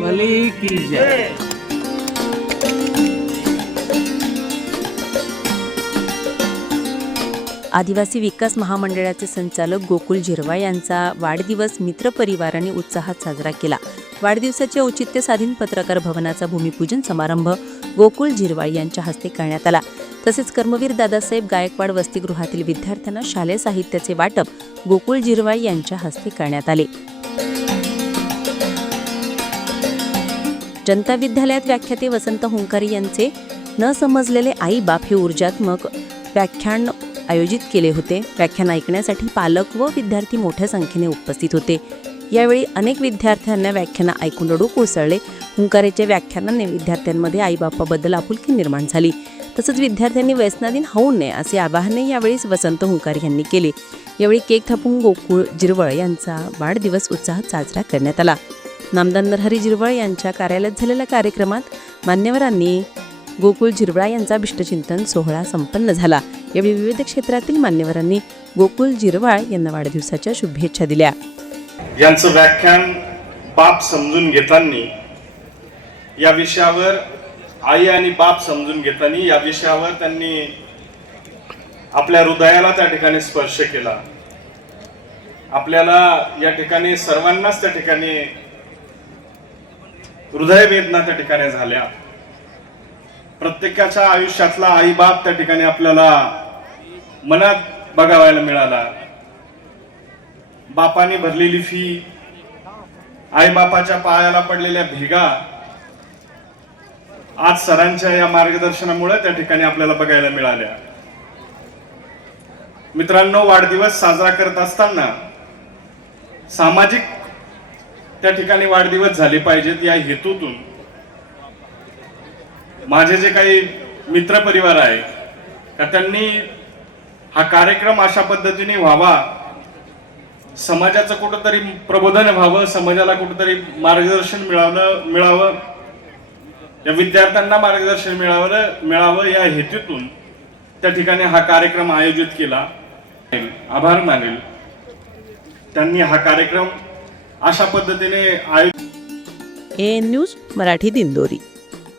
बली की जय। आदिवासी विकास महामंडळाचे संचालक गोकुळ झिरवा यांचा वाढदिवस मित्रपरिवाराने उत्साहात साजरा केला. वाढदिवसाचे औचित्य साधीन पत्रकार भवनाचा भूमिपूजन समारंभ गोकुळ झिरवाळ यांच्या हस्ते करण्यात आला. तसेच कर्मवीर दादासाहेब गायकवाड वसतिगृहातील विद्यार्थ्यांना शालेय साहित्याचे वाटप गोकुळ झिरवाळ यांच्या हस्ते करण्यात आले. जनता विद्यालयात व्याख्याते वसंत हुंकारी यांचे न समजलेले आई बाप हे ऊर्जात्मक व्याख्यान आयोजित केले होते. व्याख्यान ऐकण्यासाठी पालक व विद्यार्थी मोठ्या संख्येने उपस्थित होते. यावेळी अनेक विद्यार्थ्यांना व्याख्यानं ऐकून रडू कोसळले. हुंकारेच्या व्याख्यानाने विद्यार्थ्यांमध्ये आईबापाबद्दल आपुलकी निर्माण झाली. तसंच विद्यार्थ्यांनी व्यसनाधीन होऊ नये असे आवाहनही यावेळी वसंत हुंकार यांनी केले. यावेळी केक थापून गोकुळ जिरवळ यांचा वाढदिवस उत्साहात साजरा करण्यात आला. नामदार नरहरी जिरवळ यांच्या कार्यालयात झालेल्या कार्यक्रमात मान्यवरांनी गोकुळ जिरवळा यांचा अभिष्टचिंतन सोहळा संपन्न झाला. यावेळी विविध क्षेत्रातील मान्यवरांनी गोकुळ जिरवाळ यांना वाढदिवसाच्या शुभेच्छा दिल्या. यांचं व्याख्यान बाप समजून घेताना या विषयावर आई आणि बाप समजून घेताना या विषयावर त्यांनी आपल्या हृदयाला त्या ठिकाणी स्पर्श केला. आपल्याला या ठिकाणी सर्वांनाच त्या ठिकाणी हृदय वेदना त्या ठिकाणी झाल्या. प्रत्येकाच्या आयुष्यातला आईबाप त्या ठिकाणी आपल्याला मनात बघावायला मिळाला. बापाने भरलेली फी आई बापाच्या पायाला पडलेल्या भेगा आज सरांच्या या मार्गदर्शनामुळे त्या ठिकाणी आपल्याला बघायला मिळाल्या. मित्रांनो वाढदिवस साजरा करत असताना सामाजिक त्या ठिकाणी वाढदिवस झाले पाहिजेत या हेतूतून. माझे जे काही मित्र परिवार आहे का त्यांनी हा कार्यक्रम अशा पद्धतीने व्हावा. समाजाचं कुठंतरी प्रबोधन व्हावं समाजाला कुठंतरी मार्गदर्शन मिळावं मिळावं. या विद्यार्थ्यांना मार्गदर्शन मिळावं मिळावं या हेतूतून त्या ठिकाणी हा कार्यक्रम आयोजित केला. आभार मानेल. त्यांनी हा कार्यक्रम अशा पद्धतीने आयोजित A N news Marathi Dindori